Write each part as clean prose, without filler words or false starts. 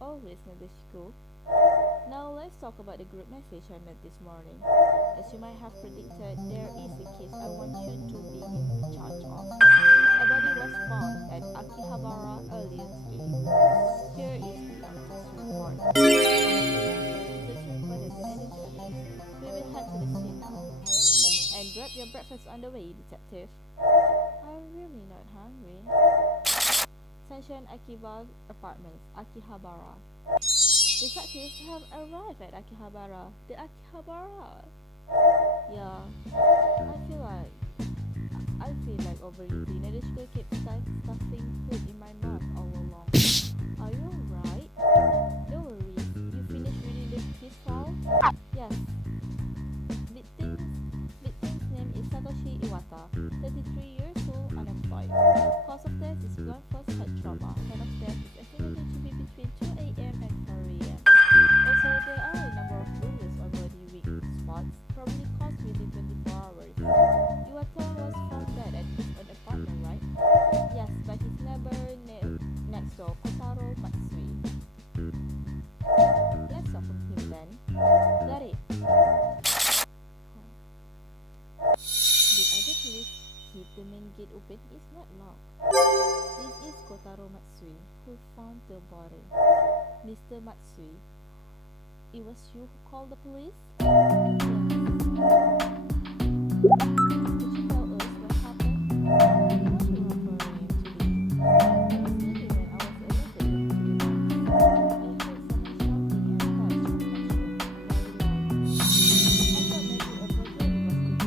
always in the school. Now let's talk about the group message I met this morning. As you might have predicted, there is a case I want you to be in charge of. A body was found at Akihabara earlier today. Here is the latest report. We will head to the scene now. And grab your breakfast on the way, detective. I'm really not hungry. Attention Akihabara Apartments, Akihabara. Detectives have arrived at Akihabara. The Akihabara. Yeah, I feel like overeating. I just will keep stuffing food in my mouth all along. Are you alright? No worries. You finished reading the case file? Yes. Victim's name is Satoshi Iwata, 33 years old, unemployed. Cause of death is blunt force head trauma. Time of death is estimated to be between 2 a.m. and 4 a.m. Also, there are a number of bruises or body weak spots, probably caused within 24 hours. Iwata was found dead at his own apartment, right? Yes, by his neighbor next door, Kotaro Matsui. Let's talk with him then. Got it. The other police keep the main gate open is not locked. This is Kotaro Matsui, who found the body. Mr. Matsui, it was you who called the police? Yes. Could you tell us what happened? What you referring to me? I was sleeping when I was alerted to the police. I heard someone shouting and touched my shoulder very loud. I thought maybe a burglar was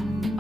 taking me.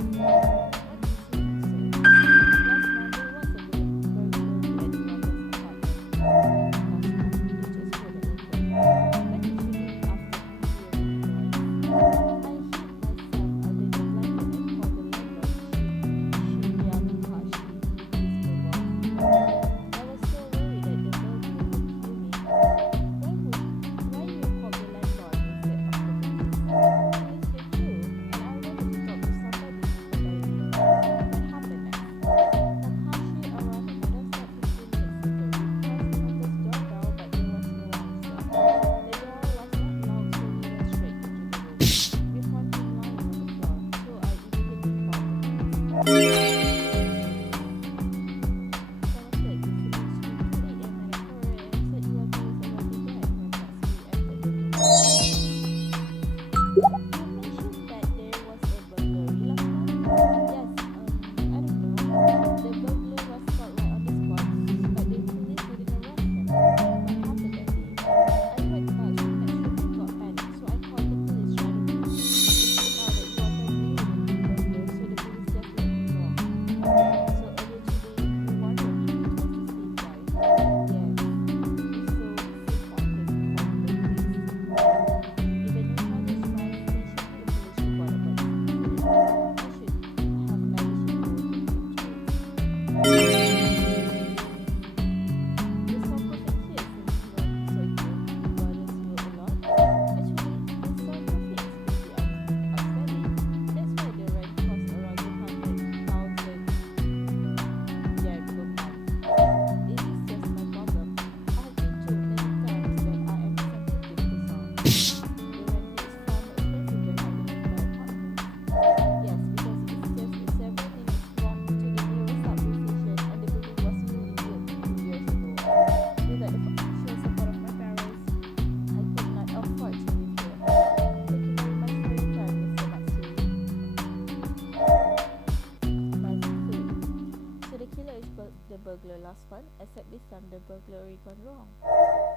burglar last one, except this time the burglary gone wrong.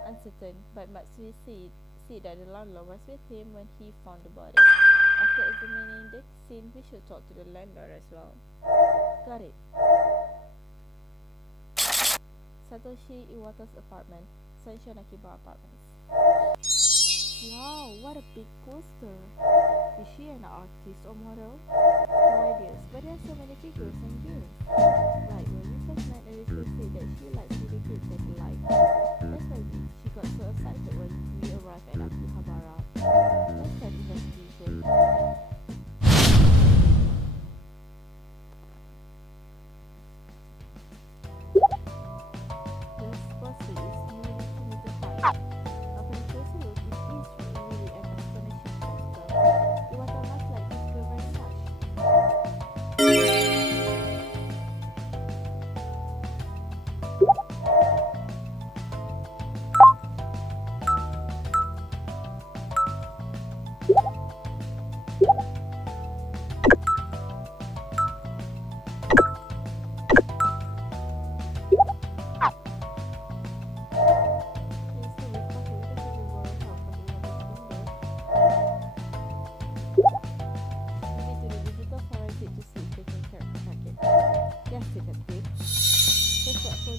Uncertain, but Matsui said that the landlord was with him when he found the body. After examining the scene, we should talk to the landlord as well. Got it. Satoshi Iwata's apartment, Sunshine Akihabara Apartments. Wow, what a big poster. Is she an artist or model? No ideas, but there are so many figures and games. Right, when we first met, Arisa said that she likes video games and the like. That's why she got so excited when we arrived at Akihabara. Let's start investigation. This poster is nearly 2 meters high. Upon a closer look, it is really an astonishing poster. Iwata must like this girl very much.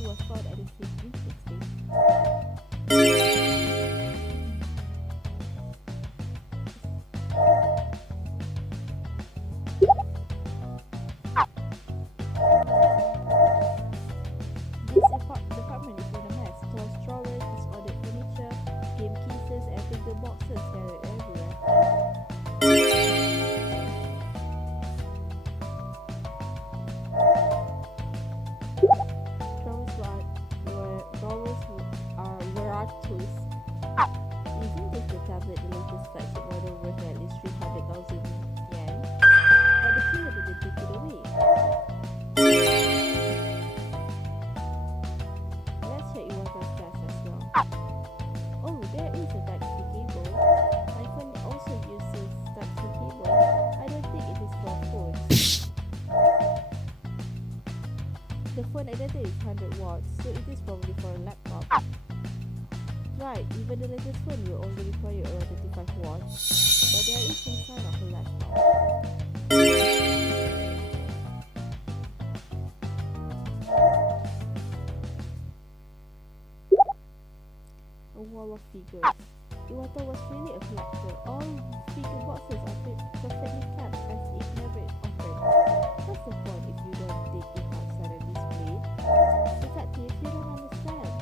Was found at the scene This department is in a mess. Toys, drawers, disordered furniture, game cases, and figure boxes scattered everywhere. Tools. Isn't this the tablet the latest flagship model worth at least 300,000 yen? But the killer didn't take it away. Let's check Iwata's desk as well. Oh, there is a Type-C cable. My phone also uses Type-C cable. I don't think it is for phones. The phone adapter is 100 watts, so it is probably for a laptop. Right, even the latest phone will only require around 35 watts, but there is no sign of a laptop. A wall of figures. Iwata was really a collector. All figure boxes are perfectly kept as if never opened. What's the point if you don't take it outside and display? Detective, you don't understand.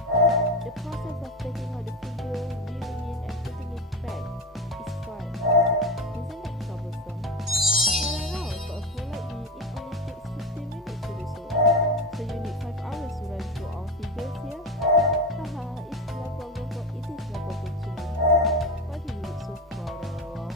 The process of taking out the figure, viewing it, and putting it back is fun. Isn't that troublesome? But I know, for a fool like me, it only takes 15 minutes to do so. So you need 5 hours to run through all figures here? Haha, it is no problem to me. Why do you look so proud all along?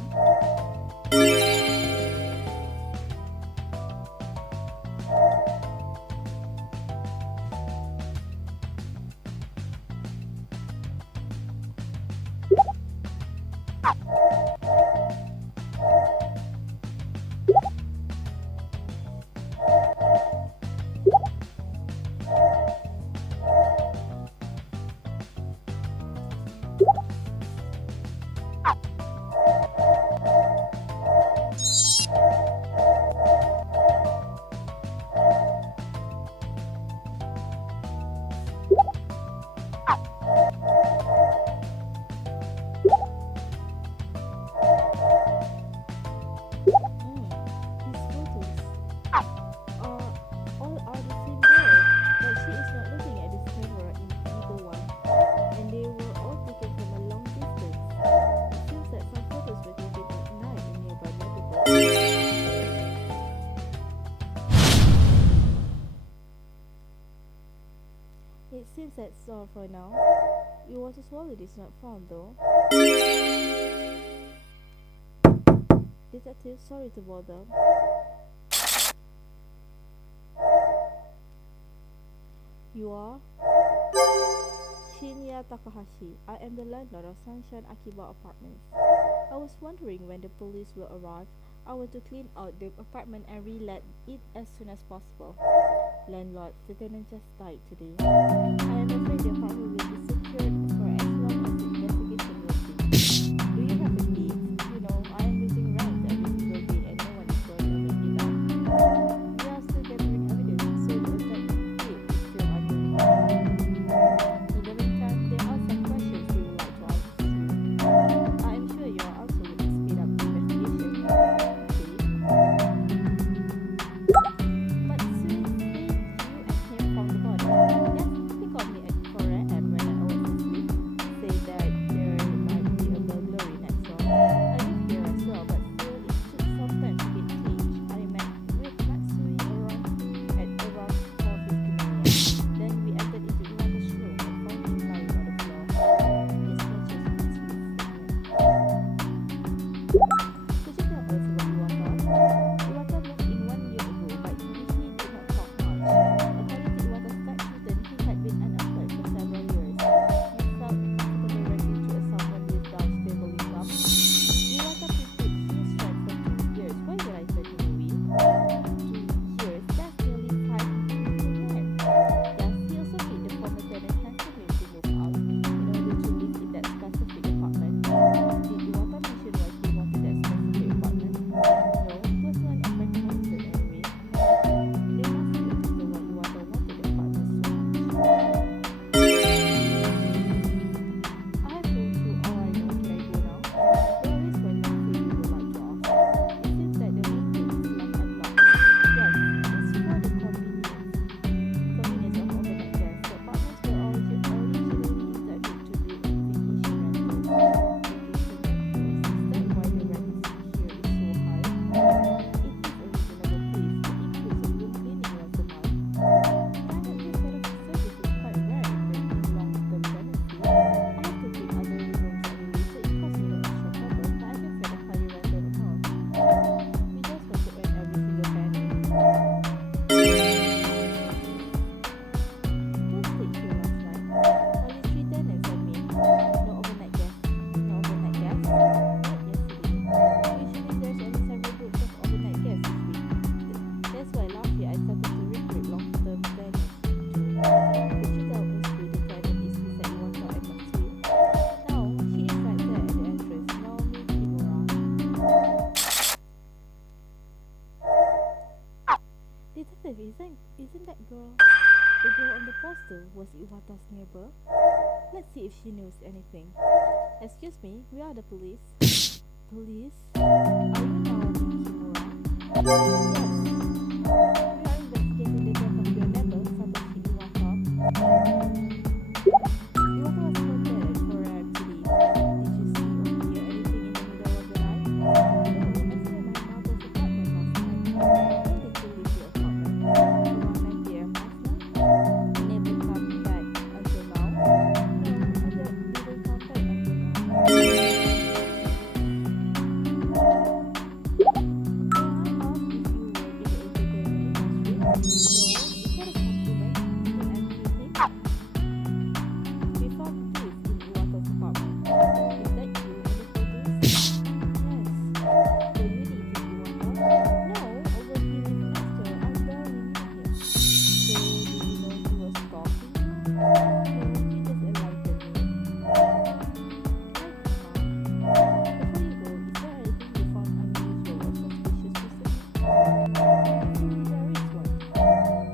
It seems that's all for now. Iwata's wallet is not found though. Detective, sorry to bother. You are? Shinya Takahashi. I am the landlord of Sunshine Akihabara Apartments. I was wondering when the police will arrive. I want to clean out the apartment and re-let it as soon as possible. Landlord, the tenant just died today. I am afraid the apartment will be secured for as long as the investigation will take. Do you have a key? You know, I am losing rent every single day and no one is going to make it up. We are still gathering evidence, so the attack key is still under. In the meantime, there are some questions we would like to ask you. I am sure your answer will speed up the investigation. Detective, isn't that girl the girl on the poster was Iwata's neighbor? Let's see if she knows anything. Excuse me, we are the police. Police? Are you Naomi Kimura? Yes. We are investigating the death of your neighbor, Satoshi Iwata. Iwata was found dead at 4 a.m. today. Did you see or hear anything in the middle of the night? No, I stayed at my mother's apartment last night. When did you leave your apartment? Around 9 p.m. last night. You never come back until now? No, I didn't come back until now. May I ask if you work in the entertainment industry? No, is that a compliment? Can I do anything? We found police in Iwata's apartment. Is that you in the photos? Yes. So you need to Iwata? No, although he is master, I barely knew him. So do you know he was stalking you? No, he just enlightened me. Before you go, is there anything you found unusual or suspicious recently? Actually, there is one.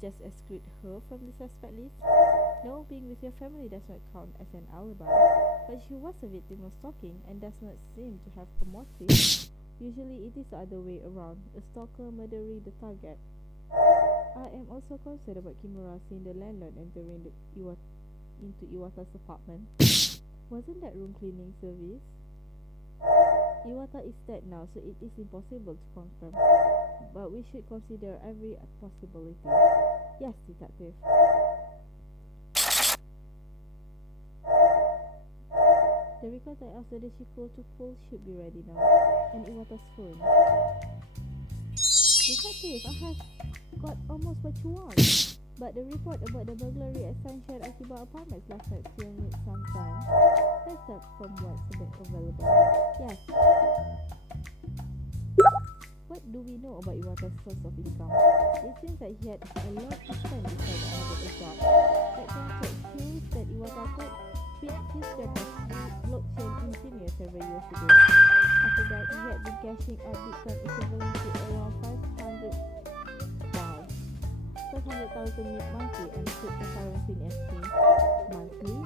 just exclude her from the suspect list? No, being with your family does not count as an alibi. But she was a victim of stalking and does not seem to have a motive. Usually it is the other way around, a stalker murdering the target. I am also concerned about Kimura seeing the landlord entering into Iwata's apartment. Wasn't that room cleaning service? Iwata is dead now, so it is impossible to confirm. But we should consider every possibility. Yes, detective. The recorder of the Shiko to pull should be ready now. And Iwata's phone. Detective, I have got almost what you want. But the report about the burglary at Sunshine Akihabara apartments last night still needs some time. Let's start from what's available. Yes. What do we know about Iwata's source of income? It seems that he had a lot to spend besides another job. Background check shows that Iwata quit his job as blockchain engineer several years ago. After that, he had been cashing out Bitcoin equivalent to around 500,000 monthly and cryptocurrency in exchange. Monthly?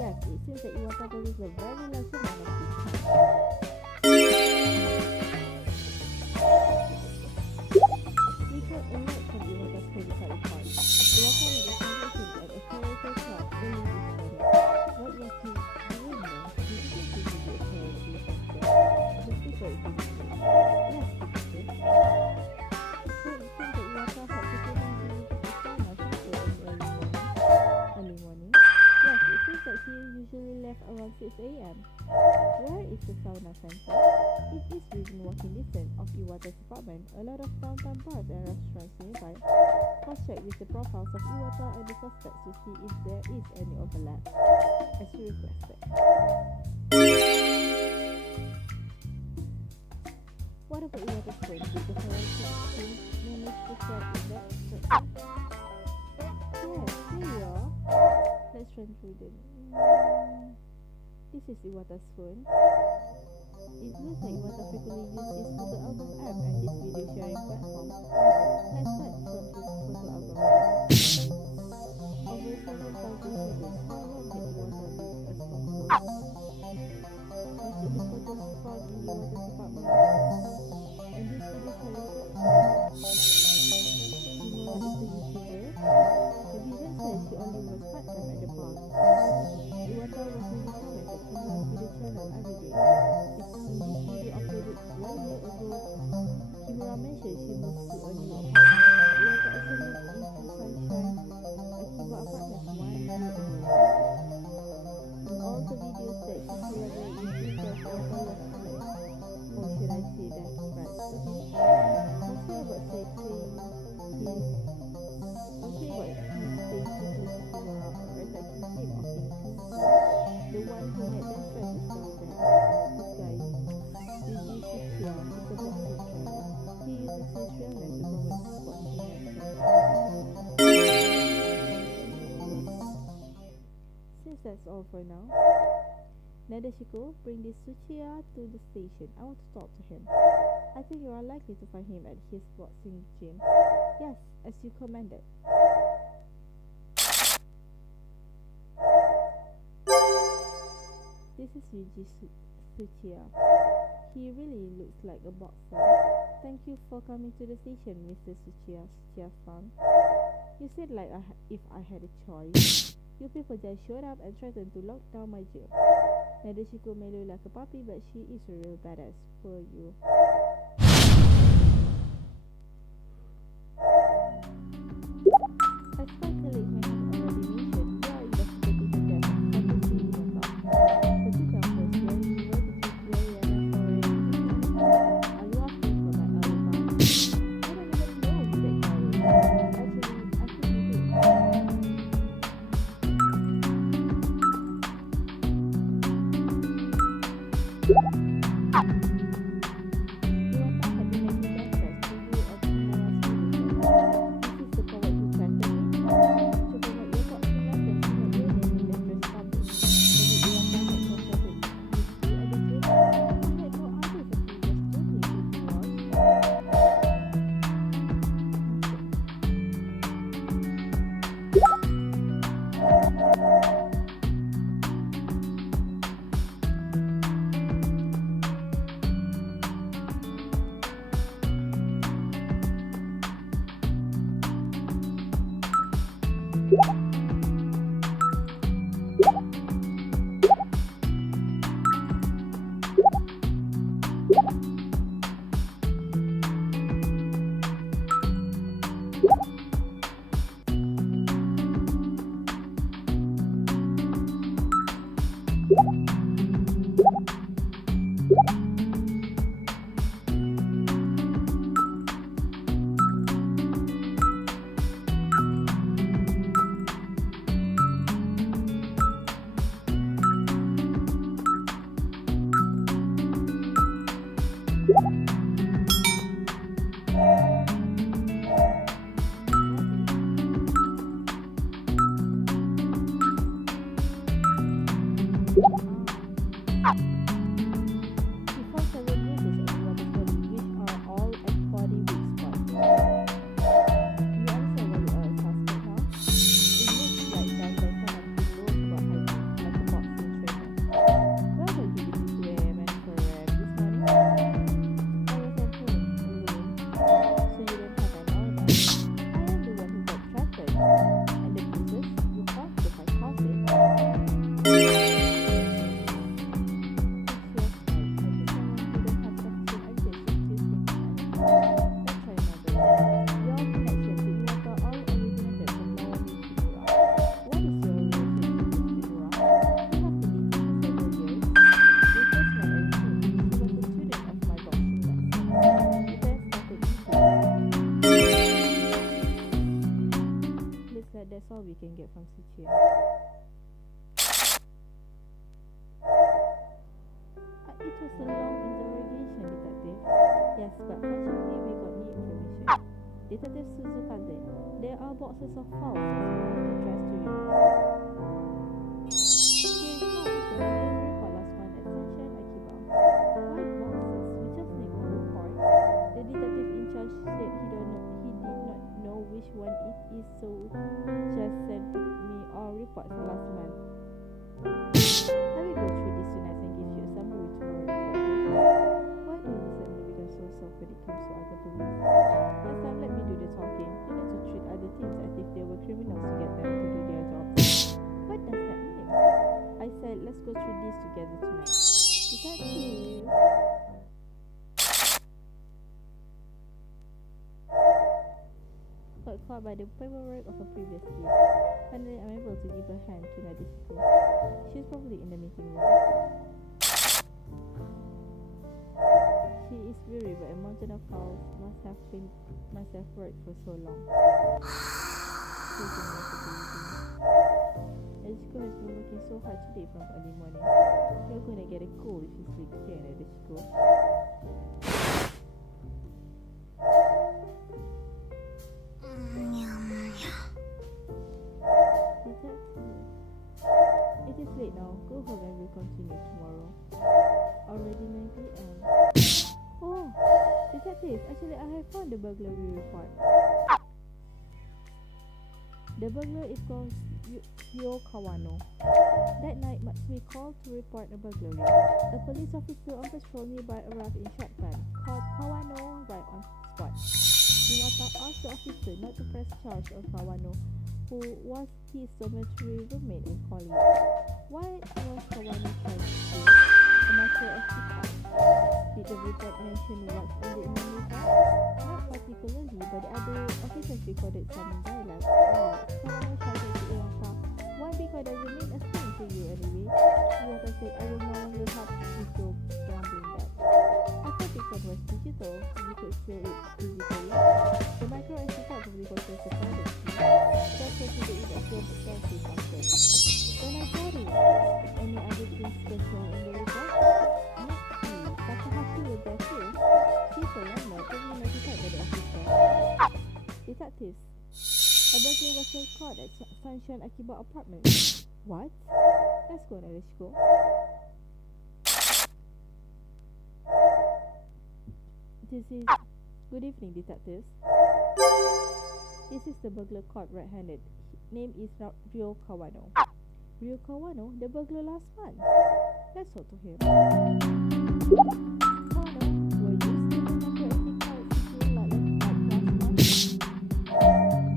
Yes, it seems that Iwata possesses a very large amount of Bitcoin. We got a lot from Iwata's credit card report. Iwata made a transaction at a charity club early this morning. What was he doing then? He didn't seem to be a charity sector. The speaker is visible. Yes, detective. So it seems that Iwata had to go down to early morning. Yes, it seems that he usually left around 6 a.m. Where is the sauna center? It is within walking distance of Iwata's apartment. A lot of downtown bars and restaurants nearby. Cross-check with the profiles of Iwata and the suspects to see if there is any overlap, as you requested. What about Iwata's phone? Did the forensic team manage to track that? Yes, here you are. Let's run through them. This is Iwata's phone. It looks like Iwata frequently uses his photo album app and his video sharing platform. Let's start from his photo album. Over 7,000 photos. How long did Iwata live as stalker? Let's check the photos found in Iwata's apartment. And this video sharing platform. Kimura is a YouTuber. The video says she only was part-time at the past. Iwata was really comment at Kimura's video channel every day. In this video uploaded 1 year ago, Kimura mentioned she moved to a new apartment. Iwata also moved into Sunshine Akihabara apartments 1 year ago. In all the videos that she collaborated with himself, Iwata was comment. Or should I say that right? Mostly about saying the one who had them friends is still there. This guy, Yuji Tsuchiya, is a boxing trainer. He uses his real name to promote his boxing actions. Since that's all for now, Nadeshiko, bring this Tsuchiya to the station. I want to talk to him. I think you are likely to find him at his boxing gym. Yes, as you commanded. This is Yuji Tsuchiya. He really looks like a boxer. Thank you for coming to the station, Mr. Tsuchiya-san. You said like if I had a choice. You people just showed up and threatened to lock down my gym. Nadeshiko may look like a puppy, but she is a real badass. For you. As my colleague may have already mentioned, we are investigating the death of Satoshi Iwata. Could you tell us where you were between 3 a.m. and 4 a.m. Are you asking for my alibi? I don't even know who that guy is. Actually, I think you do. That's all we can get from Suchi. It was a long interrogation, Detective. Yes, but fortunately we got new information. Detective Suzuka, there are boxes of files addressed to you. Here is how the mail report last month at Sunshine Akihabara. Why boxes? We just need one report. The detective in charge said he did not know which one it is, so just sent me all reports last month. I will go through this tonight and give you a summary tomorrow. Why do you suddenly become so soft when it comes to other police? Last time, let me do the talking. You need to treat other teams as if they were criminals to get them to do their job. What does that mean? I said, let's go through this together tonight. Detective. Got caught by the paperwork of a previous case. Finally, I'm able to give a hand to Nadeshiko. She's probably in the meeting room. She is weary, but a mountain of files must have worked for so long. Nadeshiko has been working so hard today from early morning. You're gonna get a cold if you sleep here, Nadeshiko. It is late now. Go home and we'll continue tomorrow. Already 9 p.m. Oh, Detective, actually I have found the burglary report. The burglar is called Ryo Kawano. That night, Matsui called to report a burglary. A police officer on patrol nearby arrived in shotgun, called Kawano right on spot. Iwata asked the officer not to press charge on Kawano, who was his dormitory roommate and colleague. Why was Kawano trying to do? A matter of secret. Did the report mention what's in the email report? Not particularly, but the other officers recorded some dialogue. Kawano shouted to Iwata, why? Because it doesn't mean a thing to you anyway. Iwata said, I will no longer help with your gambling debt. I thought this one was digital, you could steal it physically. The micro SD card of the hotel supplied it. That's what you did at your fancy after. When I got it, any other things special in the report? Not you. Takahashi was there too. She's a landlord, but we notified by the officer. Detectives. A burglar was still caught at Sunshine Akihabara apartment. What? Let's go, Narishiko. This is... Good evening, detectives. This is the burglar caught red-handed. Name is Ryo Kawano. Ryo Kawano, the burglar last month. Let's talk to him. Kawano, were you still remember any cards you like last month?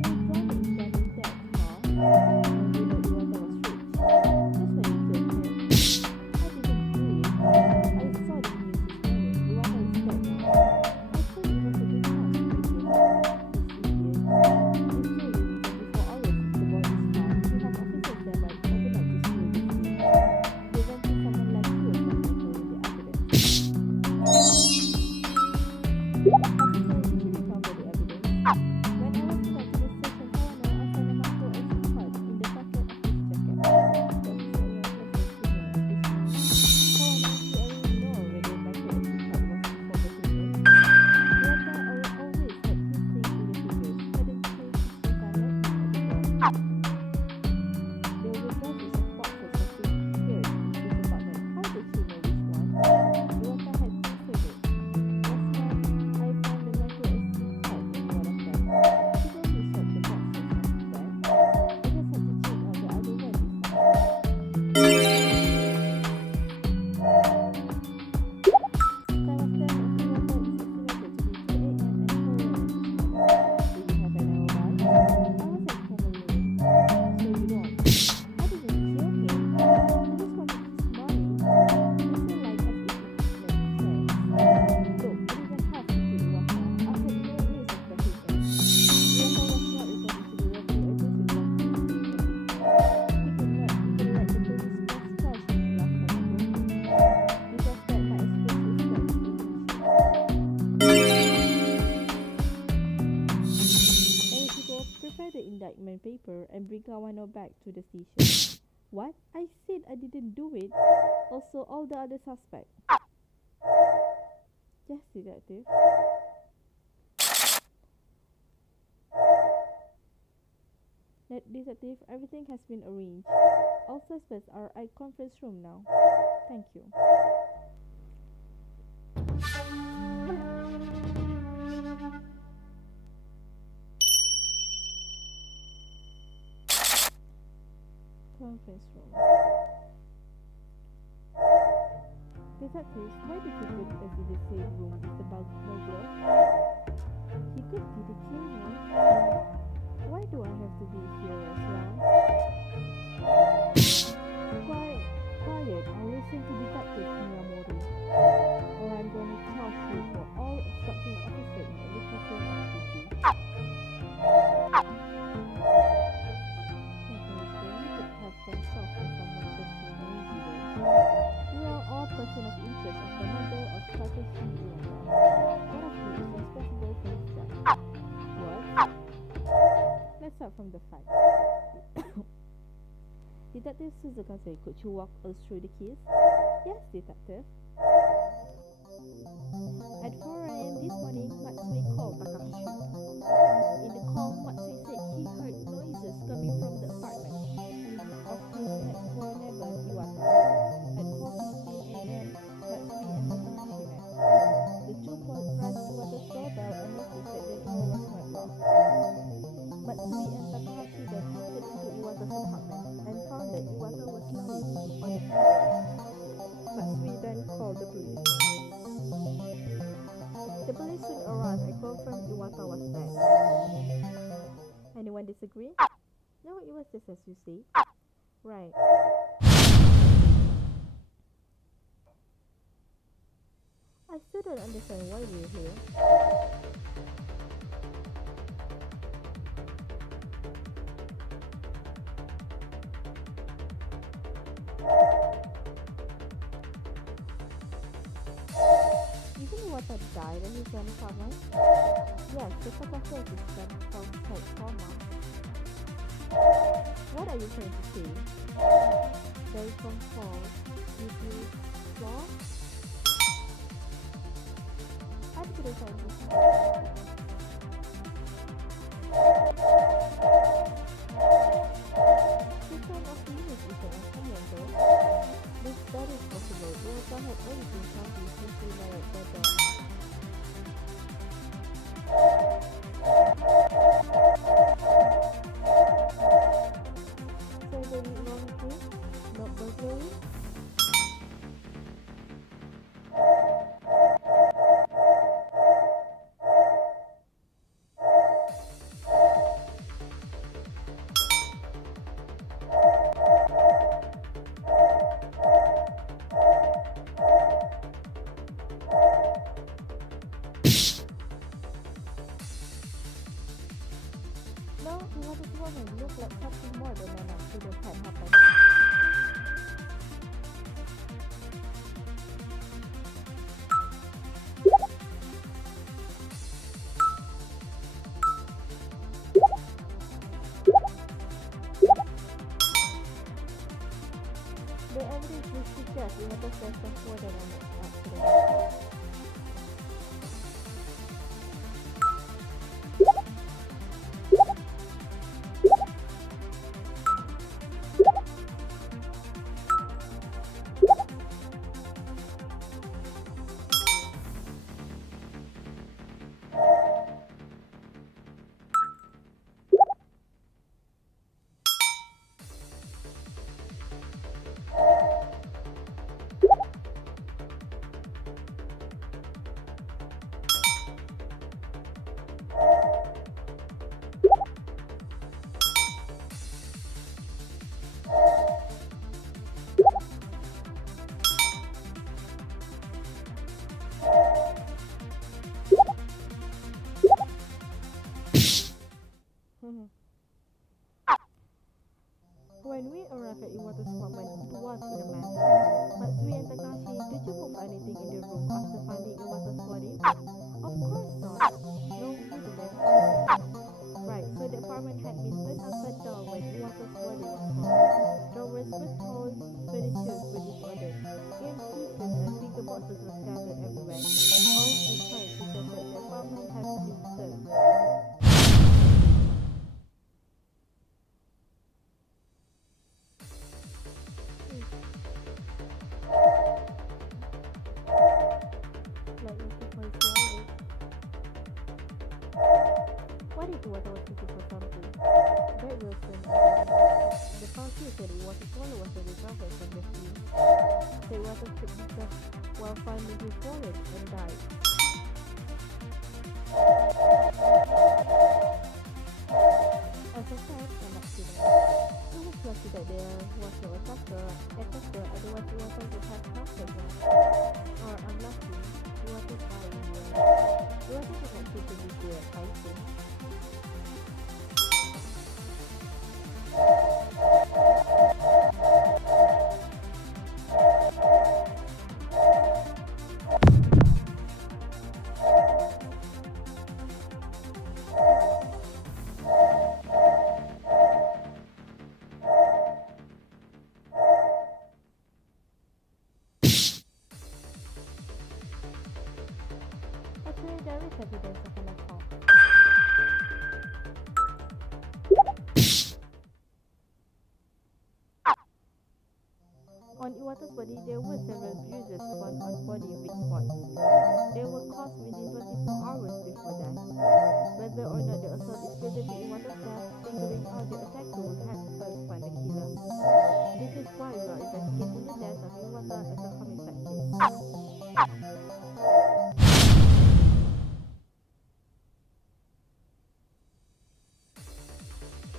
You're driving that car. assignment paper and bring Kawano back to the station. What? I said I didn't do it. Also, all the other suspects. Yes, detective. Detective, everything has been arranged. All suspects are at conference room now. Thank you. Conference room. Detective, why did you put us in the same room with the burglar? He could be the killer. Why do I have to be here as well? Quiet, quiet. I'll listen to Detective Miyamori. Or I'm going to charge you for all obstructing officer in education activity. You are all person of interest of the murder of Satoshi Iwata. One of you is responsible for his death. What? Let's start from the facts. Detective Suzukaze, could you walk us through the case? Yes, Detective. At 4 a.m. this morning, Matsui called Takahashi. In the call, Matsui said he heard noises coming from the apartment of his next-door neighbor, Iwata. At 4:15 a.m., Matsui and Takahashi met. The two boys pressed Iwata's doorbell and noticed that the door was not locked. Matsui and Takahashi then entered into Iwata's apartment and found that Iwata was lying on the floor. Matsui then called the police. The police soon arrived and confirmed Iwata was dead. Anyone disagree? No, it was just as you say. Right. I still don't understand why we're here. Even Iwata died in his own apartment? Yes, the photographer is from head trauma. What are you trying to say? Very from fall. Did you fall? I'm pretty trying to say. This kind of image is an opinion though. This that is possible. Iwata had always been happy since we married better. So the wrong thing? Not burglary? No, Iwata's woman looked like something more than an accident had happened. The evidence would suggest Iwata's death was more than an accident. When we arrived at Iwata's apartment, it was in a mess. Matsui and Takashi, did you move anything in the room after finding Iwata's body? Of course not. No, we didn't. Right, so the apartment had been turned Red Wilson, the council said it was a swallow was recovered from the scene. So Iwata took himself while finding his wallet and died. As a fact, an accident. It was lucky that there was no attacker, otherwise Iwata would have trampled him. Or unlucky, Iwata died in the end. Iwata did not seem to be good at fighting. Actually, there is evidence of an assault. On Iwata's body, there were several bruises found on body weak spots. They were caused within 24 hours before that. Whether or not the assault is related to Iwata's death, figuring out the attacker would have to first find the killer. This is why we are investigating the death of Iwata as a homicide case.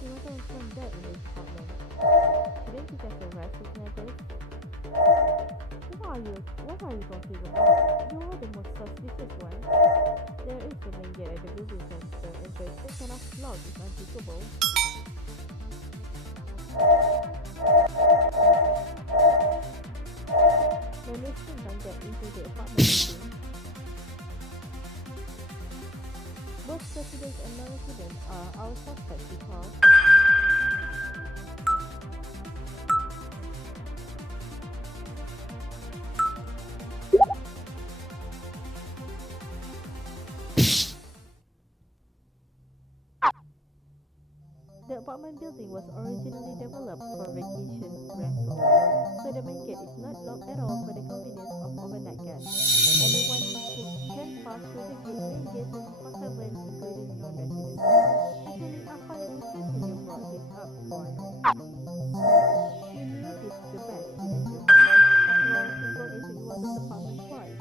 Iwata was found dead in his apartment. Shouldn't you take a rest looking at this? What are you talking about? You are the most suspicious one. There is a main gate at the building center, and the extension of lock is unbeatable. Then we still can get into the apartment building. Both residents and non-residents are our suspects because the apartment building was originally developed for vacation rental, so the main gate is not locked at all for the convenience of overnight guests. Anyone who can pass through the main gate will be comfortable, including non-residents. Actually, I find it interesting you brought this up, Corn. You knew this is the best, didn't you? After all, you broke into Iwata's apartment twice.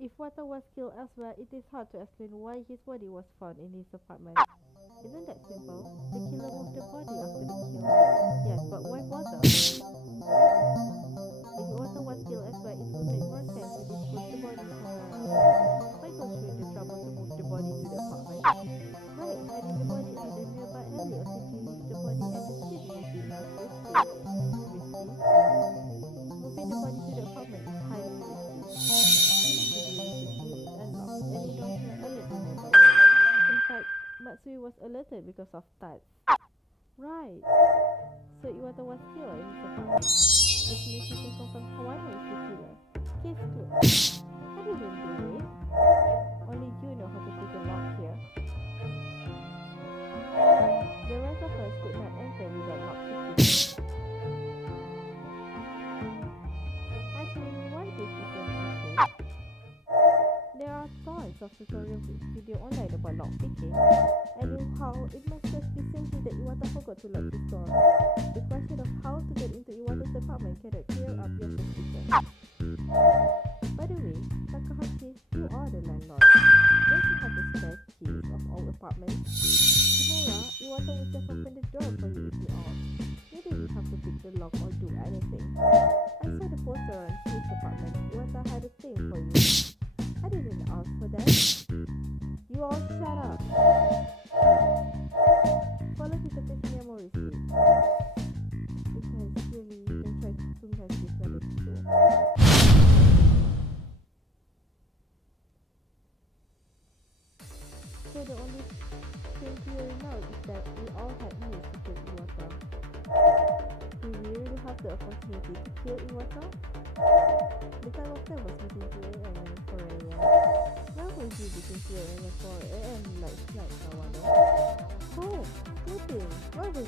If Iwata was killed elsewhere, it is hard to explain why his body was found in his apartment. Isn't that simple? The killer moved the body after the kill. Yes, but why bother? If Iwata was killed elsewhere, it would make more sense to dispose the body somewhere else. Why go through the trouble to move the body to the apartment? Right, hiding the body at the nearby alley or simply leave the body at the street would be not risky. Moving the body to the apartment is highly risky. In fact, Matsui was alerted because of that. Right. So Iwata was killed in his apartment. Which means you can confirm Kawano is the killer. Case closed. How did you do it? Only you know how to pick a lock here. The rest of us could not enter without lock picking. Actually, why this is an issue? There are tons of tutorial video online about lockpicking, and how it must just be simply that Iwata forgot to lock his door. The question of how to get into Iwata's apartment cannot clear up your suspicion. By the way, Takahashi, you are the landlord. Don't you have the spare keys of all apartments? Tomorrow, Iwata will just open the door for you if you ask. You didn't have to pick the lock or do anything. I saw the poster on his apartment. Iwata had a thing for you. I didn't ask for that. You all shut up. the opportunity to kill Iwata? The time of them was between 2 a.m. and 4 a.m. Where was you between 2 a.m. and 4 a.m. like I wonder? Oh, sleeping. Where were you?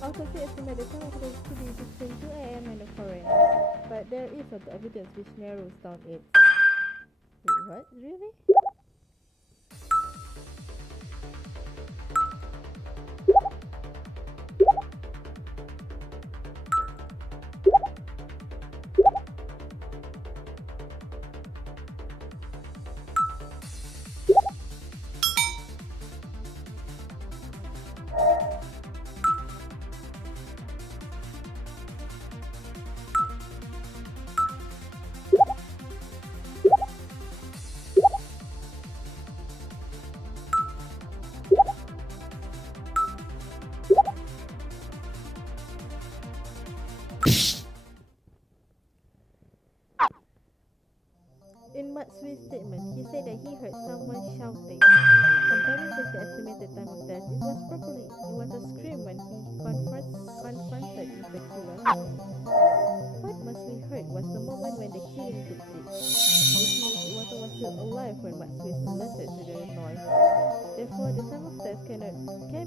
Autopsy estimated the time of death to be between 2 a.m. and 4 a.m. But there is other evidence which narrows down it. Wait, what? Really? In Matsui's statement, he said that he heard someone shouting. Comparing with the estimated time of death, it was a scream when he confronted the killer. What Matsui heard was the moment when the killing took place. This means Iwata was still alive when Matsui alerted to the noise. Therefore, the time of death can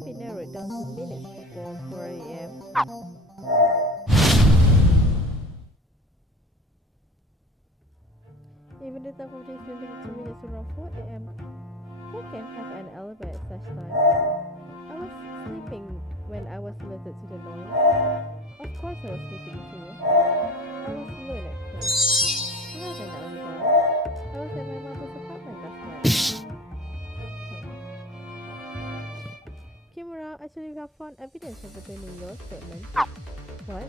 be narrowed down to minutes before 4 a.m. Even the time of death is limited to minutes around 4 a.m. Who can have an alibi at such time? I was sleeping when I was alerted to the noise. Of course I was sleeping too. I was alone at home. I have an alibi. I was at my mother's apartment last night. Kimura, actually we have found evidence overturning your statement. What?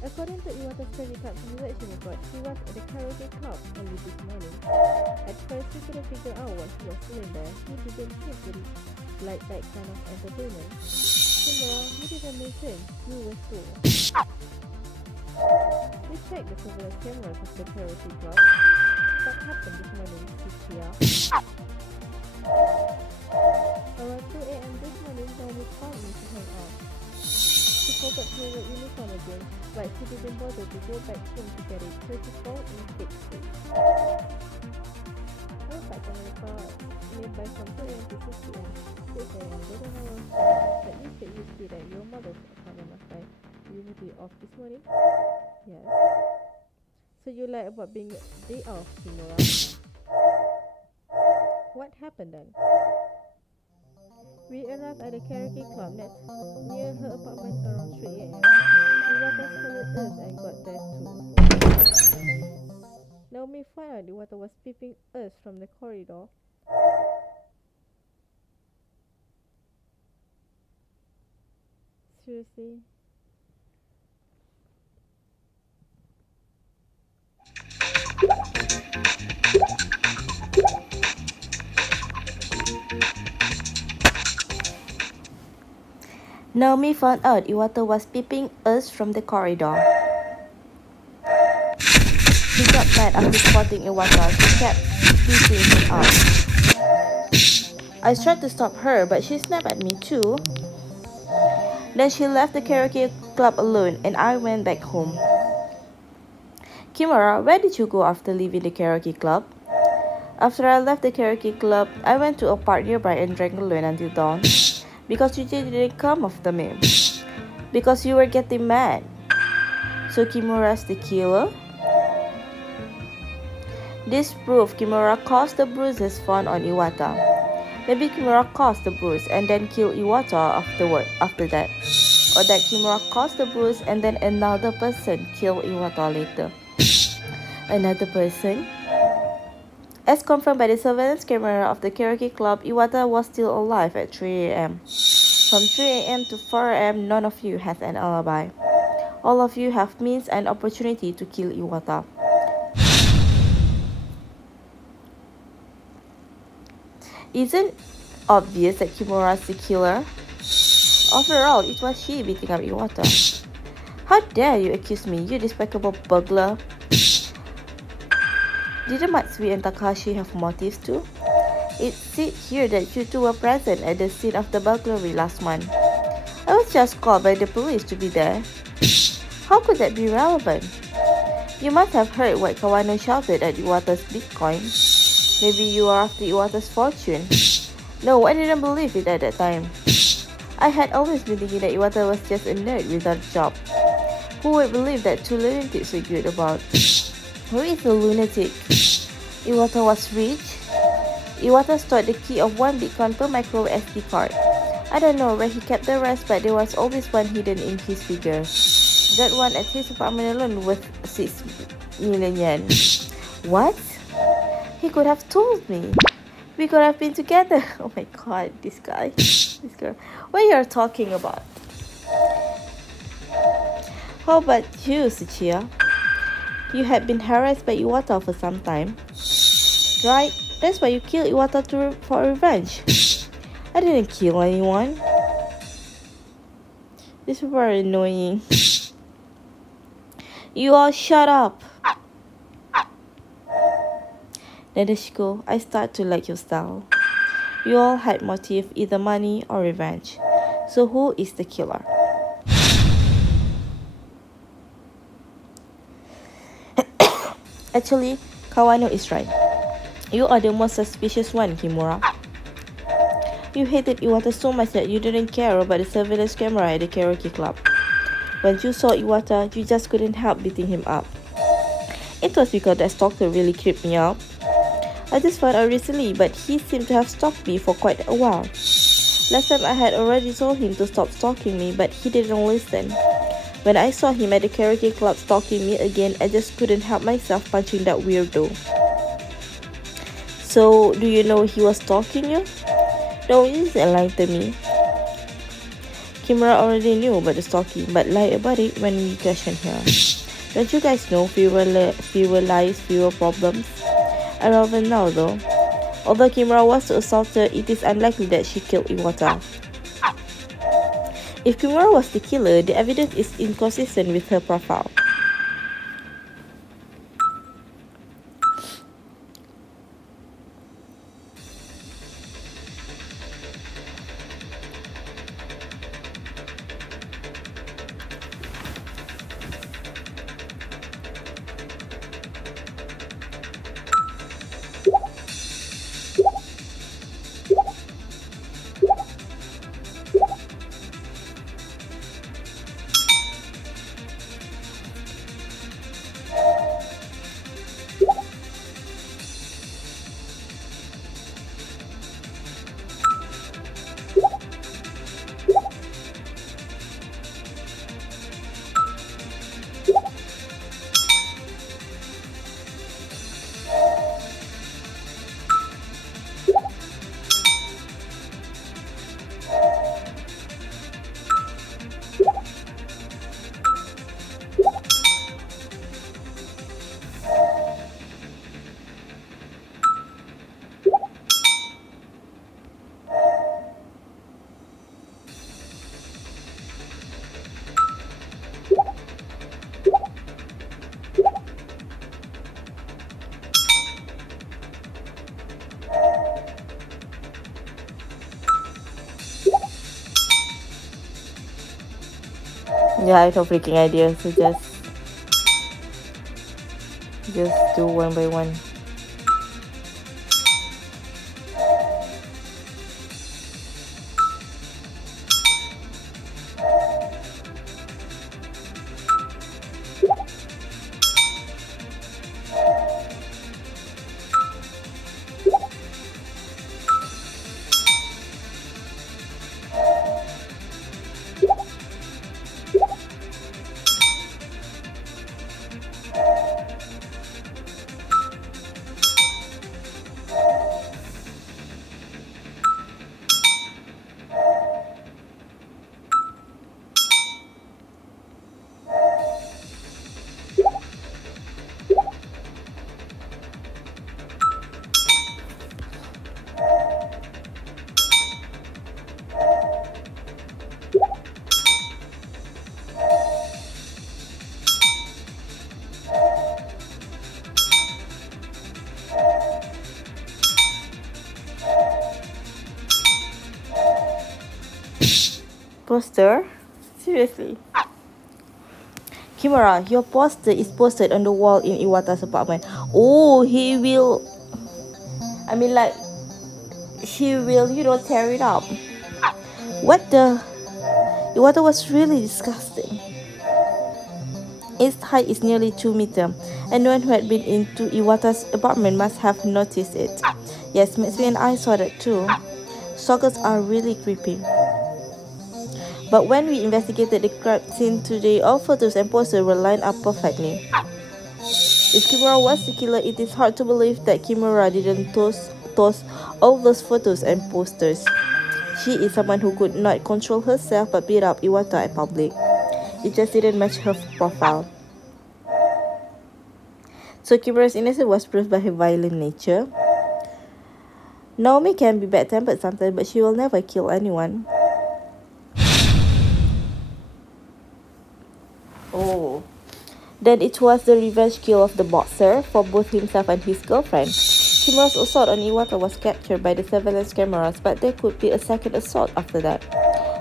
According to Iwata's credit card transaction report, he was at the karaoke club early this morning. At first, he couldn't figure out what he was doing there. He didn't seem to like that kind of entertainment. Kimura, you didn't mention you were school. We checked the surveillance cameras of the karaoke club. What happened this morning, Shikia? Around 2 a.m. this morning, Naomi called me to hang out. She forgot her uniform again, but she didn't bother to go back home to get it 34 in 6th Street. I was back on the car nearby from 2 a.m. to 6 p.m. 6 a.m. I don't know but you said you stayed at your mother's apartment last night. You will be off this morning? Yes. So you lied about being day off, Kimura. What happened then? We arrived at the karaoke club near her apartment around 3 a.m. Iwata followed us and got there too. Naomi found out Iwata was peeping us from the corridor. Seriously? Naomi found out Iwata was peeping us from the corridor. She got mad after spotting Iwata. She kept peeping him out. I tried to stop her, but she snapped at me too. Then she left the karaoke club alone, and I went back home. Kimura, where did you go after leaving the karaoke club? After I left the karaoke club, I went to a park nearby and drank alone until dawn. Because you didn't come after me. Because you were getting mad. So Kimura's the killer? This proof Kimura caused the bruises found on Iwata. Maybe Kimura caused the bruise and then killed Iwata after that. or that Kimura caused the bruise and then another person killed Iwata later. Another person? As confirmed by the surveillance camera of the karaoke club, Iwata was still alive at 3 a.m. From 3 a.m. to 4 a.m., none of you has an alibi. All of you have means and opportunity to kill Iwata. Isn't obvious that Kimura's the killer? After all, it was she beating up Iwata. How dare you accuse me, you despicable burglar? Didn't Matsui and Takahashi have motives too? It said here that you two were present at the scene of the burglary last month. I was just called by the police to be there. How could that be relevant? You must have heard what Kawano shouted at Iwata's Bitcoin. Maybe you are after Iwata's fortune. No, I didn't believe it at that time. I had always been thinking that Iwata was just a nerd without a job. Who would believe that two lunatics were good about? Who is a lunatic? Iwata was rich? Iwata stored the key of 1 Bitcoin per micro SD card. I don't know where he kept the rest, but there was always one hidden in his figure. That one at his apartment alone worth 6 million yen. What? He could have told me. We could have been together. Oh my god, this guy. This girl. What you're talking about? How about you, Tsuchiya? You had been harassed by Iwata for some time. Right? That's why you killed Iwata for revenge. I didn't kill anyone. This is very annoying. You all shut up. Nadeshiko, I start to like your style. You all had motive, either money or revenge. So who is the killer? Actually, Kawano is right. You are the most suspicious one, Kimura. You hated Iwata so much that you didn't care about the surveillance camera at the karaoke club. When you saw Iwata, you just couldn't help beating him up. It was because that stalker really creeped me out. I just found out recently, but he seemed to have stalked me for quite a while. Last time I had already told him to stop stalking me, but he didn't listen. When I saw him at the karaoke club stalking me again, I just couldn't help myself punching that weirdo. So, do you know he was stalking you? Don't use a lie to me. Kimura already knew about the stalking, but lied about it when we questioned her. Don't you guys know fewer lies, fewer problems? Irrelevant now though. Although Kimura was to assault her, it is unlikely that she killed Iwata. If Kimura was the killer, the evidence is inconsistent with her profile. Yeah, I have no freaking idea, so just do one by one. Poster? Seriously? Kimura, your poster is posted on the wall in Iwata's apartment. Oh, he will... I mean, like, he will, tear it up. What the... Iwata was really disgusting. Its height is nearly 2 meters, and no one who had been into Iwata's apartment must have noticed it. Yes, Matsui and I saw that too. Stalkers are really creepy. But when we investigated the crime scene today, all photos and posters were lined up perfectly. If Kimura was the killer, it is hard to believe that Kimura didn't toss all those photos and posters. She is someone who could not control herself but beat up Iwata in public. It just didn't match her profile. So Kimura's innocence was proved by her violent nature. Naomi can be bad-tempered sometimes, but she will never kill anyone. Oh. Then it was the revenge kill of the boxer for both himself and his girlfriend. Kimura's assault on Iwata was captured by the surveillance cameras, but there could be a second assault after that.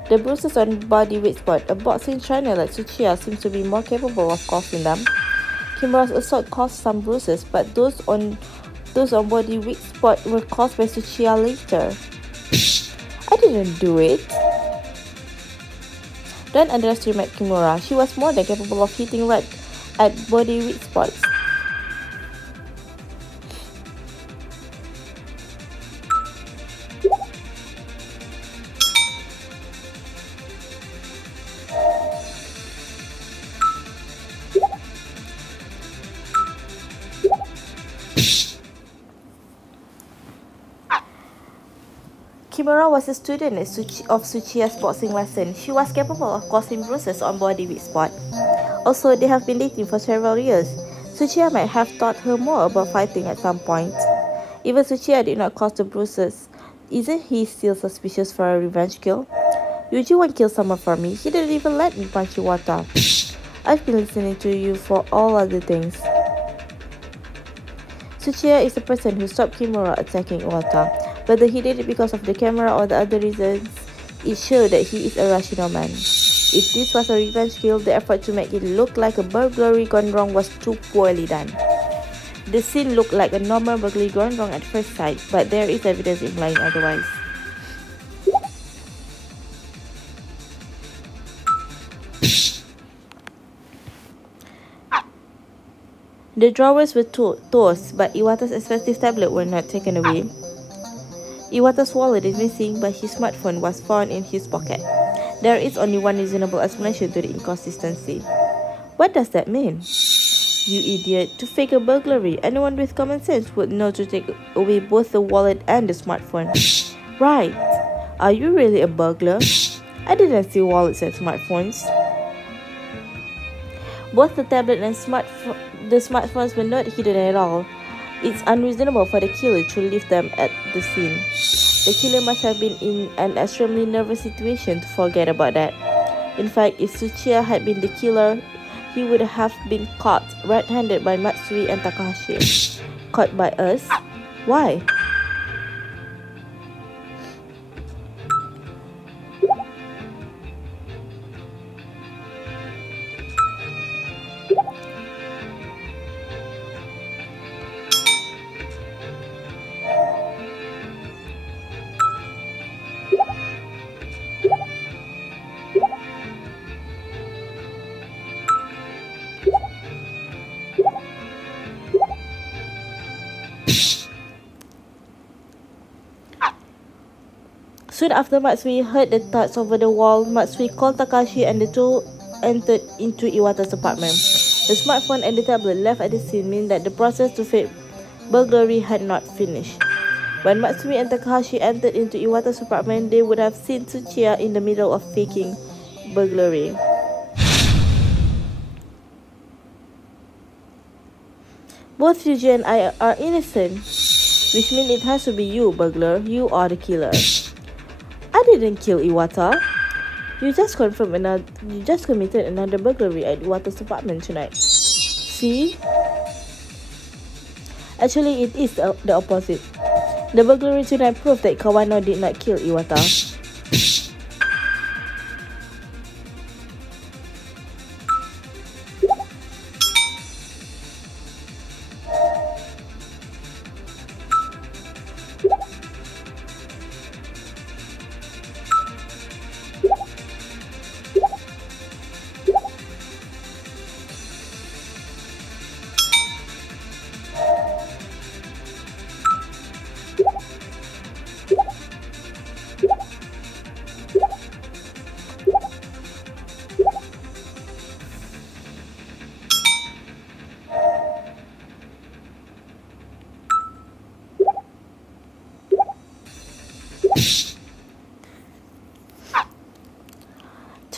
The bruises on body weak spot, a boxing trainer like Tsuchiya seems to be more capable of causing them. Kimura's assault caused some bruises, but those on body weak spot were caused by Tsuchiya later. I didn't do it. Don't underestimate Kimura. She was more than capable of hitting right at body weak spots. Kimura was a student of Tsuchiya's boxing lesson. She was capable of causing bruises on body weak spot. Also, they have been dating for several years. Tsuchiya might have taught her more about fighting at some point. Even Tsuchiya did not cause the bruises. Isn't he still suspicious for a revenge kill? Yuji won't kill someone for me. He didn't even let me punch Iwata. I've been listening to you for all other things. Tsuchiya is the person who stopped Kimura attacking Iwata. Whether he did it because of the camera or the other reasons, it showed that he is a rational man. If this was a revenge kill, the effort to make it look like a burglary gone wrong was too poorly done. The scene looked like a normal burglary gone wrong at first sight, but there is evidence implying otherwise. The drawers were tossed, but Iwata's expensive tablet were not taken away. Iwata's wallet is missing, but his smartphone was found in his pocket. There is only one reasonable explanation to the inconsistency. What does that mean? You idiot. To fake a burglary, anyone with common sense would know to take away both the wallet and the smartphone. Right. Are you really a burglar? I didn't see wallets and smartphones. Both the tablet and the smartphones were not hidden at all. It's unreasonable for the killer to leave them at the scene. The killer must have been in an extremely nervous situation to forget about that. In fact, if Tsuchiya had been the killer, he would have been caught red-handed by Matsui and Takahashi. Caught by us? Why? Soon after Matsui heard the thuds over the wall, Matsui called Takashi and the two entered into Iwata's apartment. The smartphone and the tablet left at the scene mean that the process to fake burglary had not finished. When Matsui and Takahashi entered into Iwata's apartment, they would have seen Tsuchiya in the middle of faking burglary. Both Yuji and I are innocent, which means it has to be you, burglar. You are the killer. I didn't kill Iwata. You just committed another burglary at Iwata's apartment tonight. See? Actually, it is the opposite. The burglary tonight proved that Kawano did not kill Iwata.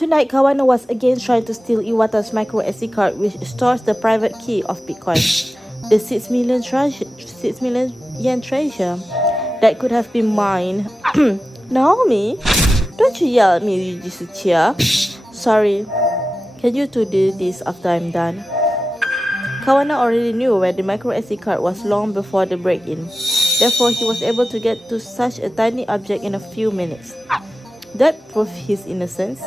Tonight, Kawano was again trying to steal Iwata's micro SD card, which stores the private key of Bitcoin. The 6 million yen treasure that could have been mine. Naomi, don't you yell at me, Yujisuchiya. Sorry. Can you two do this after I'm done? Kawano already knew where the micro SD card was long before the break-in. Therefore, he was able to get to such a tiny object in a few minutes. That proved his innocence.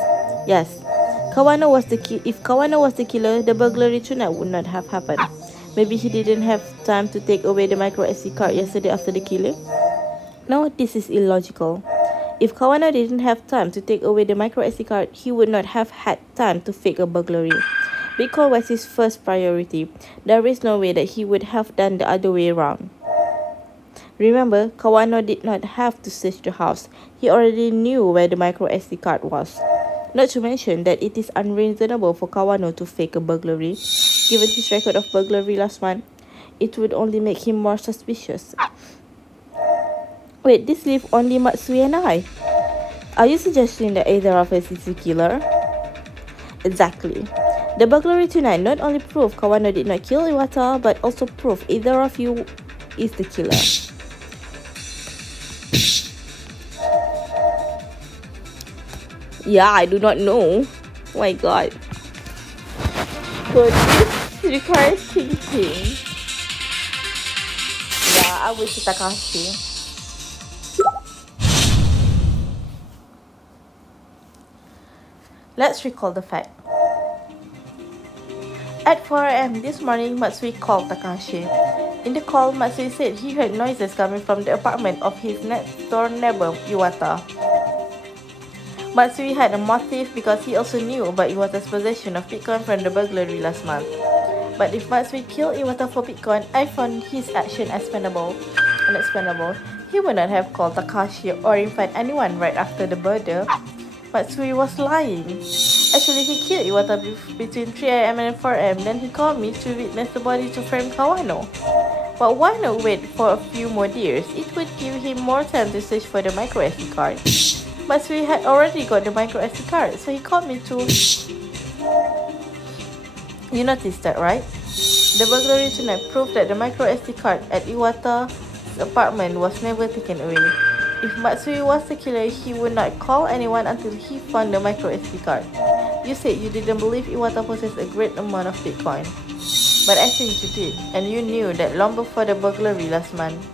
Yes, if Kawano was the killer, the burglary tonight would not have happened. Maybe he didn't have time to take away the micro SD card yesterday after the killing? No, this is illogical. If Kawano didn't have time to take away the micro SD card, he would not have had time to fake a burglary. Bitcoin was his first priority. There is no way that he would have done the other way around. Remember, Kawano did not have to search the house. He already knew where the micro SD card was. Not to mention that it is unreasonable for Kawano to fake a burglary. Given his record of burglary last month, it would only make him more suspicious. Wait, this leaves only Matsui and I. Are you suggesting that either of us is the killer? Exactly. The burglary tonight not only proved Kawano did not kill Iwata, but also proved either of you is the killer. Yeah, I do not know. Oh my god. So this requires thinking. Yeah, I wish Takashi. Let's recall the fact. At 4 a.m. this morning, Matsui called Takashi. In the call, Matsui said he heard noises coming from the apartment of his next-door neighbor, Iwata. Matsui had a motive because he also knew about Iwata's possession of Bitcoin from the burglary last month. But if Matsui killed Iwata for Bitcoin, I found his action unexplainable. He would not have called Takashi or in fact anyone right after the murder. Matsui was lying. Actually, he killed Iwata between 3 a.m. and 4 a.m. Then he called me to witness the body to frame Kawano. But why not wait for a few more years? It would give him more time to search for the micro SD card. Matsui had already got the micro SD card, so he called me to... You noticed that, right? The burglary tonight proved that the micro SD card at Iwata's apartment was never taken away. If Matsui was the killer, he would not call anyone until he found the micro SD card. You said you didn't believe Iwata possessed a great amount of Bitcoin. But I think you did, and you knew that long before the burglary last month.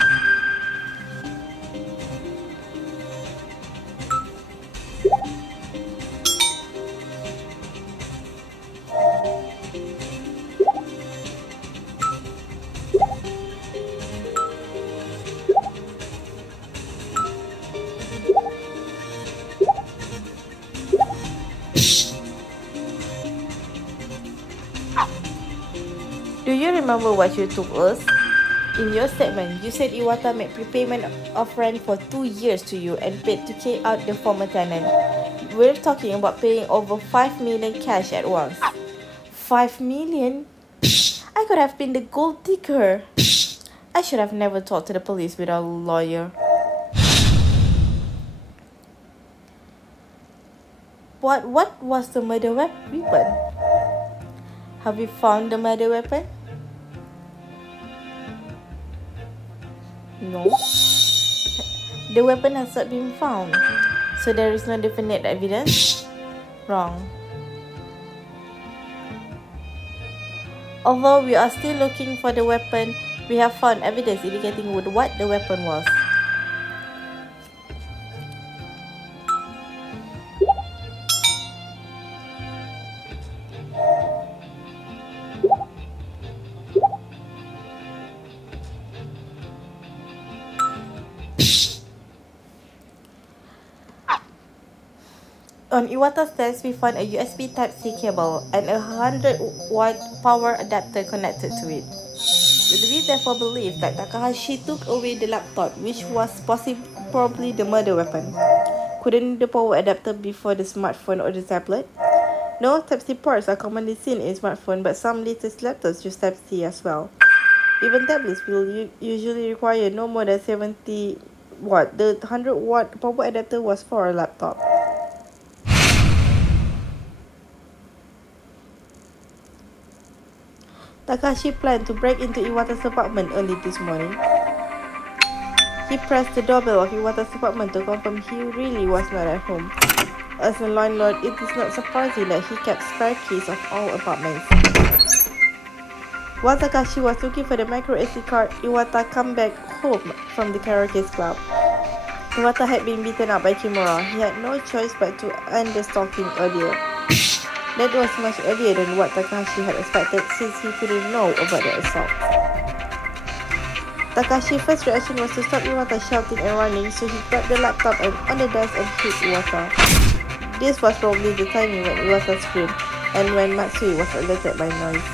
Do you remember what you told us? In your statement, you said Iwata made prepayment of rent for 2 years to you and paid to kick out the former tenant. We're talking about paying over 5 million cash at once. 5 million? I could have been the gold digger. I should have never talked to the police without a lawyer. What was the murder weapon? Have you found the murder weapon? No. The weapon has not been found. So there is no definite evidence? Wrong. Although we are still looking for the weapon, we have found evidence indicating what the weapon was. On Iwata's desk, we found a USB Type-C cable and a 100-watt power adapter connected to it. We therefore believe that Takahashi took away the laptop, which was probably the murder weapon. Couldn't the power adapter be for the smartphone or the tablet? No, Type-C ports are commonly seen in smartphones, but some latest laptops use Type-C as well. Even tablets will usually require no more than 70 watt. The 100-watt power adapter was for a laptop. Takashi planned to break into Iwata's apartment early this morning. He pressed the doorbell of Iwata's apartment to confirm he really was not at home. As a landlord, it is not surprising that he kept spare keys of all apartments. While Takashi was looking for the micro SD card, Iwata came back home from the karaoke club. Iwata had been beaten up by Kimura. He had no choice but to end the stalking earlier. That was much earlier than what Takashi had expected since he couldn't know about the assault. Takashi's first reaction was to stop Iwata shouting and running, so he grabbed the laptop and on the desk and hit Iwata. This was probably the timing when Iwata screamed and when Matsui was alerted by noise.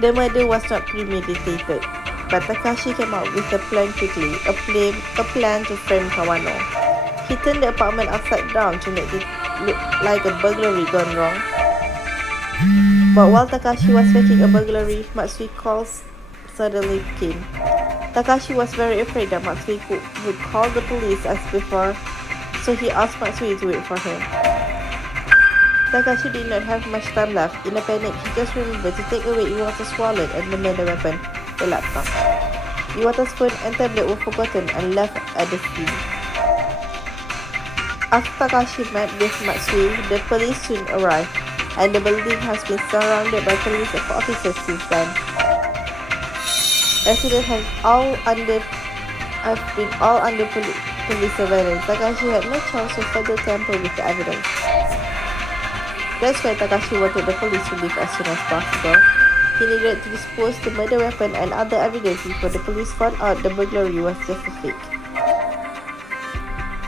The murder was not premeditated, but Takashi came up with a plan quickly, a plan to frame Kawano. He turned the apartment upside down to make it look like a burglary gone wrong. But while Takashi was faking a burglary, Matsui calls suddenly came. Takashi was very afraid that Matsui would call the police as before, so he asked Matsui to wait for him. Takashi did not have much time left. In a panic, he just remembered to take away Iwata's wallet and the murder weapon, the laptop. Iwata's phone and tablet were forgotten and left at the scene. After Takashi met with Matsui, the police soon arrived, and the building has been surrounded by police officers since then. Residents have been all under police surveillance. Takashi had no chance to further tamper with the evidence. That's why Takashi wanted the police to leave as soon as possible. He needed to dispose the murder weapon and other evidence before the police found out the burglary was just a fake.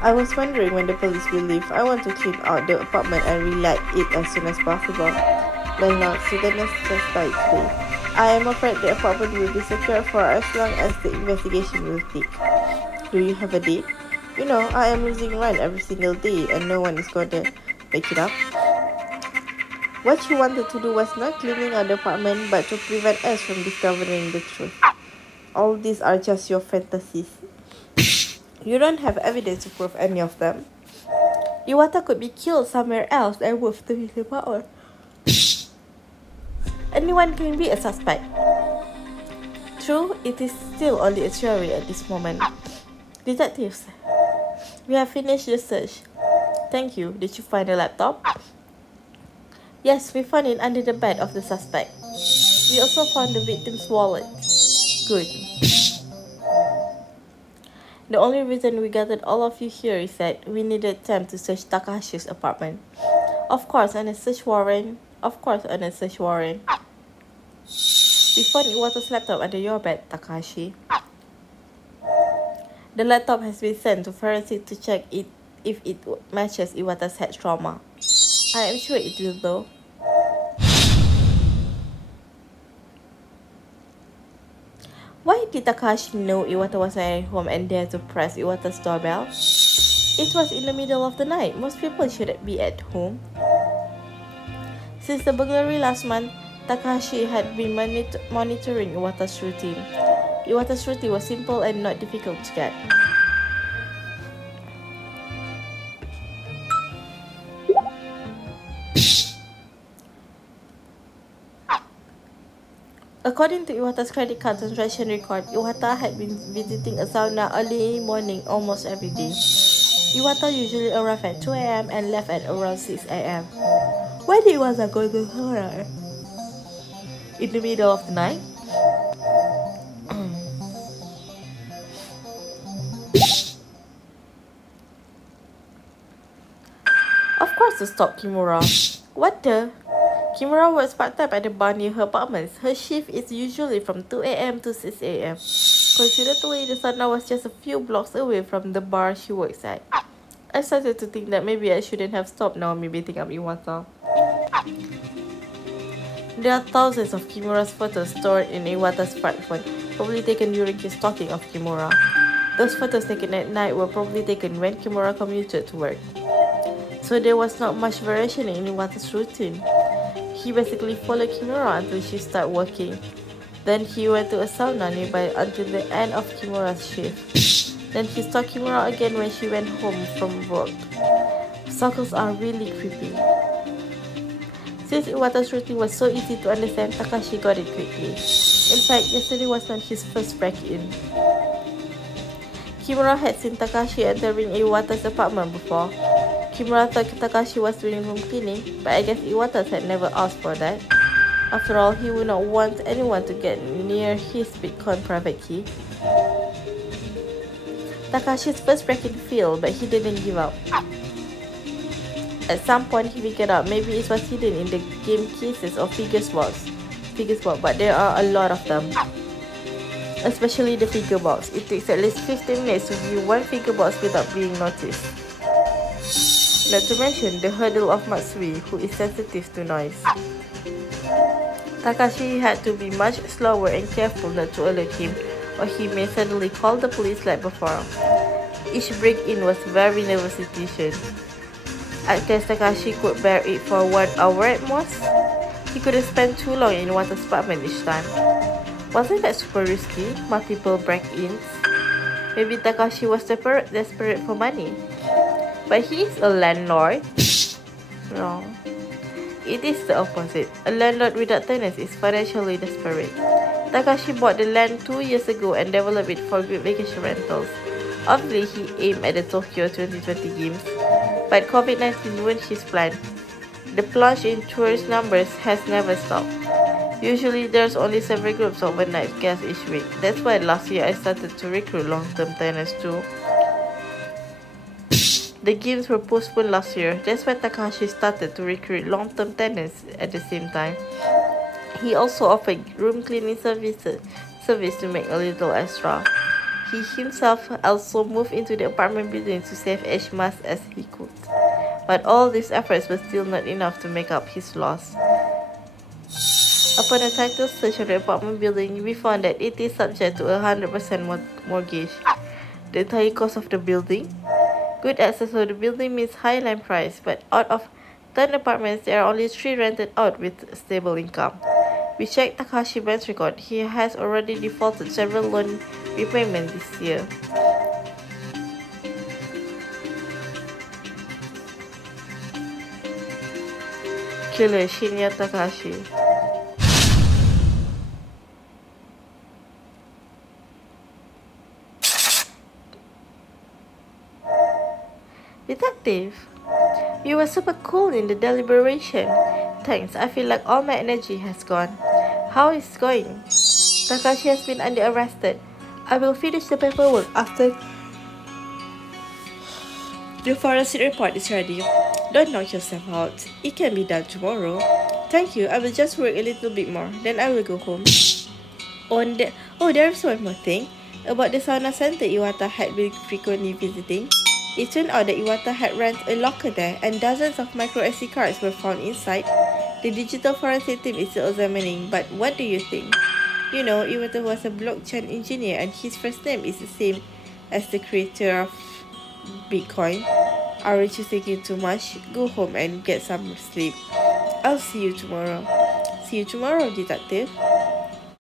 I was wondering when the police will leave. I want to clean out the apartment and relight it as soon as possible. Landlord, Sudanas just died today. I am afraid the apartment will be secure for as long as the investigation will take. Do you have a date? You know, I am losing rent every single day and no one is going to make it up. What you wanted to do was not cleaning out the apartment, but to prevent us from discovering the truth. All these are just your fantasies. You don't have evidence to prove any of them. Iwata could be killed somewhere else and moved to his apartment. Anyone can be a suspect. True, it is still only a theory at this moment. Detectives, we have finished the search. Thank you. Did you find the laptop? Yes, we found it under the bed of the suspect. We also found the victim's wallet. Good. The only reason we gathered all of you here is that we needed time to search Takashi's apartment. Of course, on a search warrant. We found Iwata's laptop under your bed, Takashi. The laptop has been sent to forensic to check if it matches Iwata's head trauma. I am sure it will though. Why did Takashi know Iwata was not at home and dare to press Iwata's doorbell? It was in the middle of the night. Most people should be at home. Since the burglary last month, Takashi had been monitoring Iwata's routine. Iwata's routine was simple and not difficult to get. According to Iwata's credit card transaction record, Iwata had been visiting a sauna early morning almost every day. Iwata usually arrived at 2 a.m. and left at around 6 a.m. Why did Iwata go to the sauna? In the middle of the night? Of course, to stop Kimura. What the? Kimura works part-time at the bar near her apartment. Her shift is usually from 2 a.m. to 6 a.m. Coincidentally, the sauna was just a few blocks away from the bar she works at. I started to think that maybe I shouldn't have stopped Naomi beating up Iwata. There are thousands of Kimura's photos stored in Iwata's smartphone, probably taken during his stalking of Kimura. Those photos taken at night were probably taken when Kimura commuted to work. So there was not much variation in Iwata's routine. He basically followed Kimura until she started working. Then he went to a sauna nearby until the end of Kimura's shift. Then he stalked Kimura again when she went home from work. Stalkers are really creepy. Since Iwata's routine was so easy to understand, Takashi got it quickly. In fact, yesterday was not his first break-in. Kimura had seen Takashi entering Iwata's apartment before. Kimura thought Takashi was doing room cleaning, but I guess Iwata had never asked for that. After all, he would not want anyone to get near his Bitcoin private key. Takashi's first break-in failed, but he didn't give up. At some point, he figured out maybe it was hidden in the game cases of figures box, but there are a lot of them. Especially the figure box. It takes at least 15 minutes to view one figure box without being noticed. Not to mention the hurdle of Matsui, who is sensitive to noise. Takashi had to be much slower and careful not to alert him, or he may suddenly call the police like before. Each break-in was very nervous situation. I guess Takashi could bear it for 1 hour at most. He couldn't spend too long in one apartment each time. Wasn't that super risky? Multiple break-ins? Maybe Takashi was desperate for money. But he is a landlord. No. It is the opposite. A landlord without tenants is financially desperate. Takashi bought the land 2 years ago and developed it for good vacation rentals. Obviously, he aimed at the Tokyo 2020 games, but COVID-19 ruined his plan. The plunge in tourist numbers has never stopped. Usually, there's only several groups of overnight guests each week. That's why last year I started to recruit long-term tenants too. The games were postponed last year. That's why Takashi started to recruit long-term tenants at the same time. He also offered room cleaning service to make a little extra. He himself also moved into the apartment building to save as much as he could. But all these efforts were still not enough to make up his loss. Upon a title search of the apartment building, we found that it is subject to a 100% mortgage. The entire cost of the building. Good access to the building means high land price, but out of 10 apartments, there are only 3 rented out with stable income. We checked Takashi's bank record. He has already defaulted several loan repayments this year. Killer Shinya Takashi. Detective, you were super cool in the deliberation. Thanks, I feel like all my energy has gone. How is it going? Takashi has been under arrested. I will finish the paperwork after the forensic report is ready. Don't knock yourself out. It can be done tomorrow. Thank you, I will just work a little bit more, then I will go home. There's one more thing. About the sauna center Iwata had been frequently visiting. It turned out that Iwata had rented a locker there and dozens of micro SD cards were found inside. The digital forensic team is still examining, but what do you think? You know, Iwata was a blockchain engineer and his first name is the same as the creator of Bitcoin. Aren't you thinking too much? Go home and get some sleep. I'll see you tomorrow. See you tomorrow, detective.